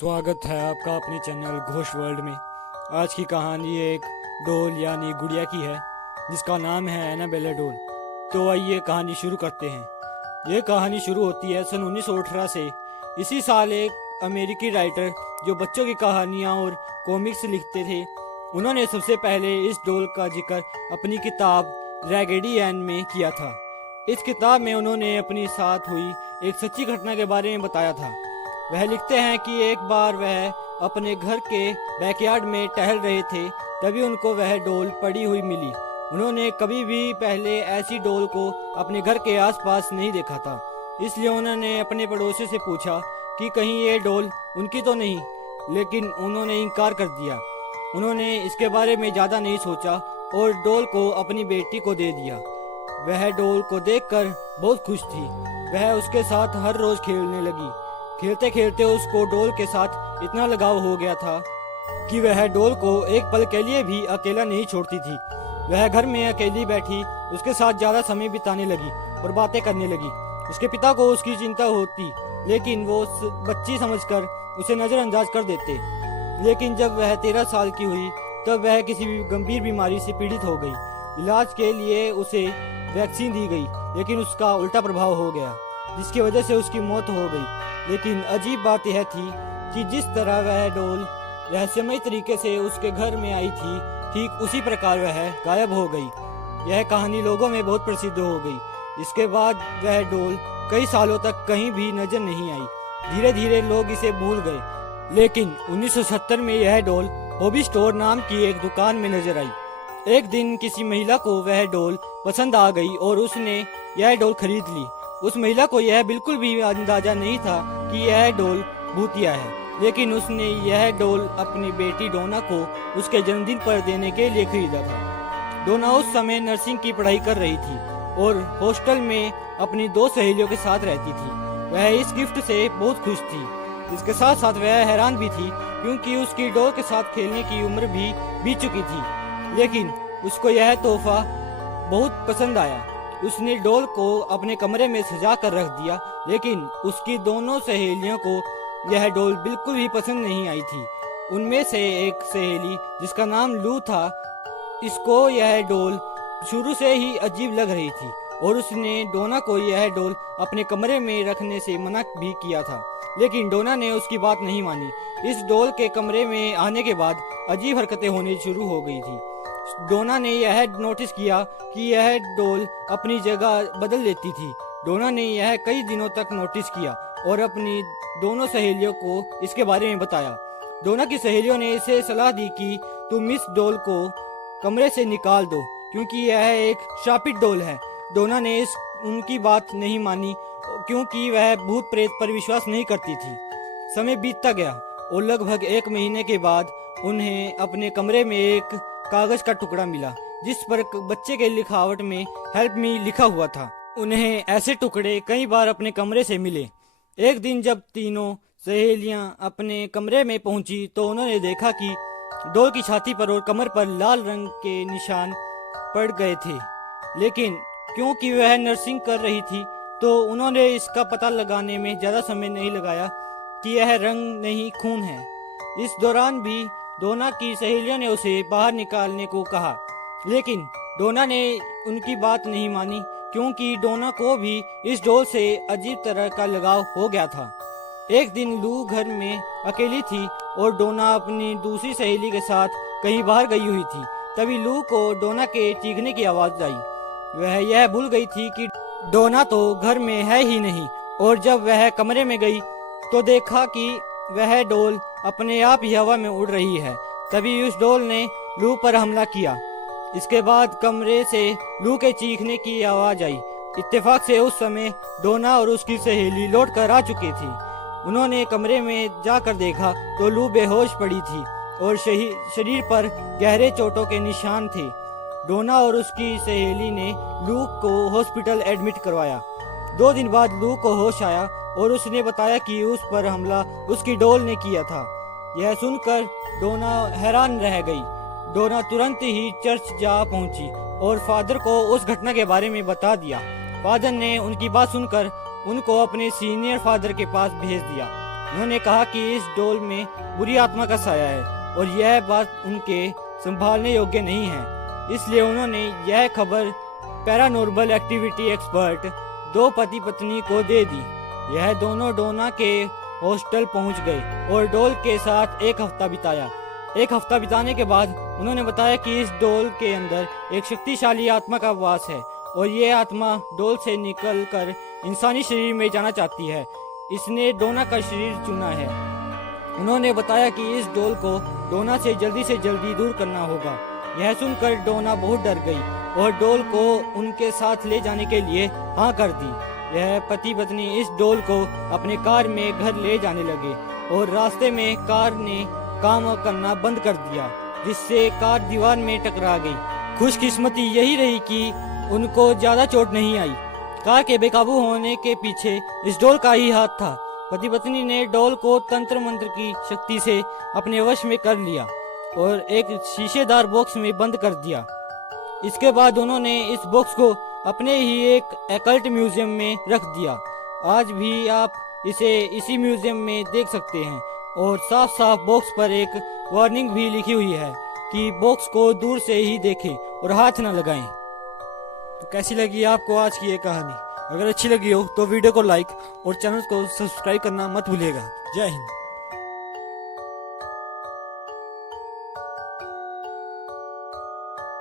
स्वागत है आपका अपने चैनल घोष वर्ल्ड में। आज की कहानी एक डोल यानी गुड़िया की है जिसका नाम है एनाबेला डोल। तो आइए कहानी शुरू करते हैं। ये कहानी शुरू होती है सन 1918 से। इसी साल एक अमेरिकी राइटर जो बच्चों की कहानियाँ और कॉमिक्स लिखते थे, उन्होंने सबसे पहले इस डोल का जिक्र अपनी किताब रैगेडी एन में किया था। इस किताब में उन्होंने अपनी साथ हुई एक सच्ची घटना के बारे में बताया था। वह लिखते हैं कि एक बार वह अपने घर के बैकयार्ड में टहल रहे थे, तभी उनको वह डोल पड़ी हुई मिली। उन्होंने कभी भी पहले ऐसी डोल को अपने घर के आसपास नहीं देखा था, इसलिए उन्होंने अपने पड़ोसी से पूछा कि कहीं ये डोल उनकी तो नहीं, लेकिन उन्होंने इनकार कर दिया। उन्होंने इसके बारे में ज़्यादा नहीं सोचा और डोल को अपनी बेटी को दे दिया। वह डोल को देखकर बहुत खुश थी। वह उसके साथ हर रोज़ खेलने लगी। खेलते खेलते उसको डोल के साथ इतना लगाव हो गया था कि वह डोल को एक पल के लिए भी अकेला नहीं छोड़ती थी। वह घर में अकेली बैठी उसके साथ ज़्यादा समय बिताने लगी और बातें करने लगी। उसके पिता को उसकी चिंता होती, लेकिन वो बच्ची समझकर उसे नज़रअंदाज कर देते। लेकिन जब वह 13 साल की हुई तब वह किसी गंभीर बीमारी से पीड़ित हो गई। इलाज के लिए उसे वैक्सीन दी गई, लेकिन उसका उल्टा प्रभाव हो गया, जिसकी वजह से उसकी मौत हो गई। लेकिन अजीब बात यह थी कि जिस तरह वह डोल रहस्यमय तरीके से उसके घर में आई थी, ठीक उसी प्रकार वह गायब हो गई। यह कहानी लोगों में बहुत प्रसिद्ध हो गई। इसके बाद वह डोल कई सालों तक कहीं भी नजर नहीं आई। धीरे धीरे लोग इसे भूल गए। लेकिन 1970 में यह डोल हॉबी स्टोर नाम की एक दुकान में नजर आई। एक दिन किसी महिला को वह डोल पसंद आ गई और उसने यह डोल खरीद ली। उस महिला को यह बिल्कुल भी अंदाजा नहीं था कि यह डोल भूतिया है, लेकिन उसने यह डोल अपनी बेटी डोना को उसके जन्मदिन पर देने के लिए खरीदा था। डोना उस समय नर्सिंग की पढ़ाई कर रही थी और हॉस्टल में अपनी 2 सहेलियों के साथ रहती थी। वह इस गिफ्ट से बहुत खुश थी। इसके साथ साथ वह हैरान भी थी, क्योंकि उसकी डोल के साथ खेलने की उम्र भी बीत चुकी थी। लेकिन उसको यह तोहफा बहुत पसंद आया। उसने डोल को अपने कमरे में सजा कर रख दिया, लेकिन उसकी दोनों सहेलियों को यह डोल बिल्कुल भी पसंद नहीं आई थी। उनमें से एक सहेली, जिसका नाम लू था, इसको यह डोल शुरू से ही अजीब लग रही थी और उसने डोना को यह डोल अपने कमरे में रखने से मना भी किया था। लेकिन डोना ने उसकी बात नहीं मानी। इस डोल के कमरे में आने के बाद अजीब हरकतें होनी शुरू हो गई थी। डोना ने यह नोटिस किया कि यह डोल अपनी जगह बदल लेती थी। डोना ने यह कई दिनों तक नोटिस किया और अपनी दोनों सहेलियों को इसके बारे में बताया। डोना की सहेलियों ने इसे सलाह दी कि तुम इस डोल को कमरे से निकाल दो, क्योंकि यह एक शापित डोल है। डोना ने उनकी बात नहीं मानी, क्योंकि वह भूत प्रेत पर विश्वास नहीं करती थी। समय बीतता गया और लगभग 1 महीने के बाद उन्हें अपने कमरे में एक कागज का टुकड़ा मिला, जिस पर बच्चे के लिखावट में हेल्प मी लिखा हुआ था। उन्हें ऐसे टुकड़े कई बार अपने कमरे से मिले। एक दिन जब तीनों सहेलियां अपने कमरे में पहुंची तो उन्होंने देखा कि डोल की छाती पर और कमर पर लाल रंग के निशान पड़ गए थे। लेकिन क्योंकि वह नर्सिंग कर रही थी, तो उन्होंने इसका पता लगाने में ज़्यादा समय नहीं लगाया कि यह रंग नहीं, खून है। इस दौरान भी डोना की सहेलियों ने उसे बाहर निकालने को कहा, लेकिन डोना ने उनकी बात नहीं मानी, क्योंकि डोना को भी इस डोल से अजीब तरह का लगाव हो गया था। एक दिन लू घर में अकेली थी और डोना अपनी दूसरी सहेली के साथ कहीं बाहर गई हुई थी। तभी लू को डोना के चीखने की आवाज़ आई। वह यह भूल गई थी कि डोना तो घर में है ही नहीं, और जब वह कमरे में गई तो देखा कि वह डोल अपने आप ही हवा में उड़ रही है। तभी उस डोल ने लू पर हमला किया। इसके बाद कमरे से लू के चीखने की आवाज़ आई। इत्तेफाक से उस समय डोना और उसकी सहेली लौट कर आ चुकी थी। उन्होंने कमरे में जाकर देखा तो लू बेहोश पड़ी थी और शरीर पर गहरे चोटों के निशान थे। डोना और उसकी सहेली ने लू को हॉस्पिटल एडमिट करवाया। 2 दिन बाद लू को होश आया और उसने बताया कि उस पर हमला उसकी डोल ने किया था। यह सुनकर डोना हैरान रह गई। डोना तुरंत ही चर्च जा पहुंची और फादर को उस घटना के बारे में बता दिया। फादर ने उनकी बात सुनकर उनको अपने सीनियर फादर के पास भेज दिया। उन्होंने कहा कि इस डोल में बुरी आत्मा का साया है और यह बात उनके संभालने योग्य नहीं है। इसलिए उन्होंने यह खबर पैरानॉर्मल एक्टिविटी एक्सपर्ट दो पति पत्नी को दे दी। यह दोनों डोना के हॉस्टल पहुंच गए और डोल के साथ एक हफ्ता बिताया। एक हफ्ता बिताने के बाद उन्होंने बताया कि इस डोल के अंदर एक शक्तिशाली आत्मा का वास है और ये आत्मा डोल से निकलकर इंसानी शरीर में जाना चाहती है। इसने डोना का शरीर चुना है। उन्होंने बताया कि इस डोल को डोना से जल्दी दूर करना होगा। यह सुनकर डोना बहुत डर गई और डोल को उनके साथ ले जाने के लिए हाँ कर दी। यह पति पत्नी इस डोल को अपने कार में घर ले जाने लगे और रास्ते में कार ने काम करना बंद कर दिया, जिससे कार दीवार में टकरा गई। खुशकिस्मती यही रही कि उनको ज्यादा चोट नहीं आई। कार के बेकाबू होने के पीछे इस डोल का ही हाथ था। पति पत्नी ने डोल को तंत्र मंत्र की शक्ति से अपने वश में कर लिया और एक शीशेदार बॉक्स में बंद कर दिया। इसके बाद उन्होंने इस बॉक्स को अपने ही एक एकल्ट म्यूजियम में रख दिया। आज भी आप इसे इसी म्यूजियम में देख सकते हैं और साफ साफ बॉक्स पर एक वार्निंग भी लिखी हुई है कि बॉक्स को दूर से ही देखें और हाथ न लगाएं। तो कैसी लगी आपको आज की ये कहानी? अगर अच्छी लगी हो तो वीडियो को लाइक और चैनल को सब्सक्राइब करना मत भूलिएगा। जय हिंद।